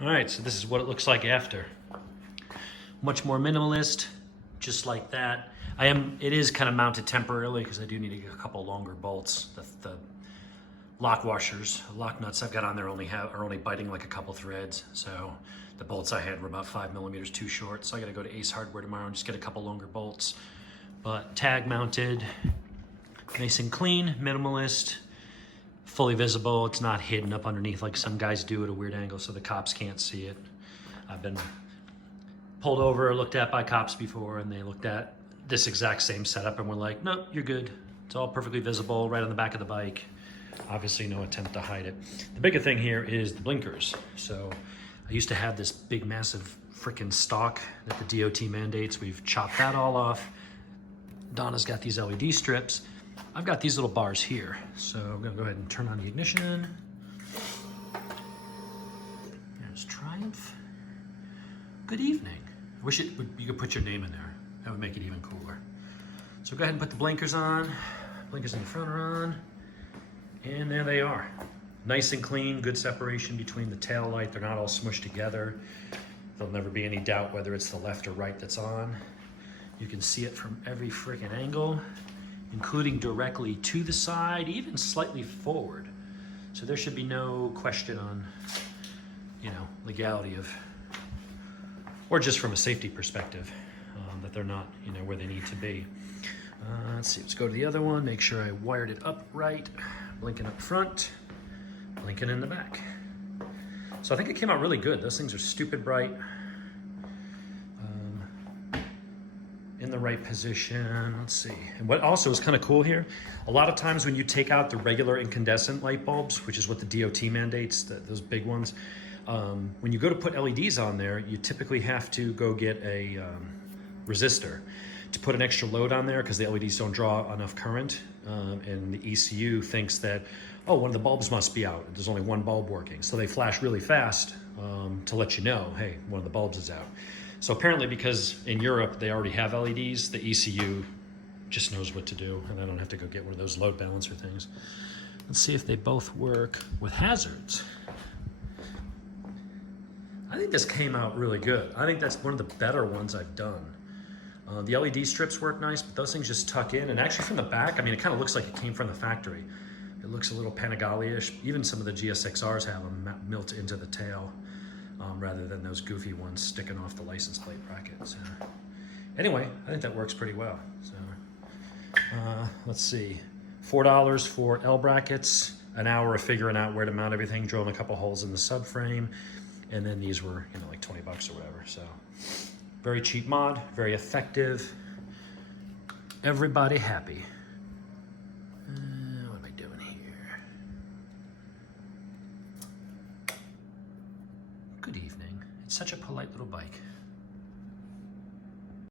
All right, so this is what it looks like after. Much more minimalist, just like that. It is kind of mounted temporarily because I do need to get a couple longer bolts. The lock washers, lock nuts I've got on there are only biting like a couple threads. So the bolts I had were about 5 millimeters too short. So I gotta go to Ace Hardware tomorrow and just get a couple longer bolts. But tag mounted, nice and clean, minimalist, fully visible. It's not hidden up underneath like some guys do at a weird angle so the cops can't see it. I've been pulled over, looked at by cops before, and they looked at this exact same setup and were like, nope, you're good. It's all perfectly visible right on the back of the bike. Obviously no attempt to hide it. The bigger thing here is the blinkers. So I used to have this big, massive freaking stock that the DOT mandates. We've chopped that all off. Donna's got these LED strips. I've got these little bars here. So I'm gonna go ahead and turn on the ignition. There's Triumph. Good evening. I wish you could put your name in there. That would make it even cooler. So go ahead and put the blinkers on. Blinkers in the front are on. And there they are. Nice and clean, good separation between the tail light. They're not all smushed together. There'll never be any doubt whether it's the left or right that's on. You can see it from every freaking angle, including directly to the side, even slightly forward. So there should be no question on, legality of, or just from a safety perspective, that they're not, where they need to be. Let's see, let's go to the other one, make sure I wired it up right. Blinking up front, blinking in the back. So I think it came out really good. Those things are stupid bright. In the right position, let's see. And what also is kind of cool here, a lot of times when you take out the regular incandescent light bulbs, which is what the DOT mandates, those big ones, when you go to put LEDs on there, you typically have to go get a resistor to put an extra load on there because the LEDs don't draw enough current. And the ECU thinks that, oh, one of the bulbs must be out. There's only one bulb working. So they flash really fast to let you know, hey, one of the bulbs is out. So apparently because in Europe they already have LEDs, the ECU just knows what to do and I don't have to go get one of those load balancer things. Let's see if they both work with hazards. I think this came out really good. I think that's one of the better ones I've done. The LED strips work nice, but those things just tuck in. And actually from the back, it kind of looks like it came from the factory. It looks a little Panigale-ish. Even some of the GSXRs have them built into the tail rather than those goofy ones sticking off the license plate brackets. Anyway, I think that works pretty well. So let's see, $4 for L brackets, an hour of figuring out where to mount everything, drilling a couple holes in the subframe, and then these were like 20 bucks or whatever. So very cheap mod, very effective. Everybody happy. What am I doing here? Good evening. It's such a polite little bike.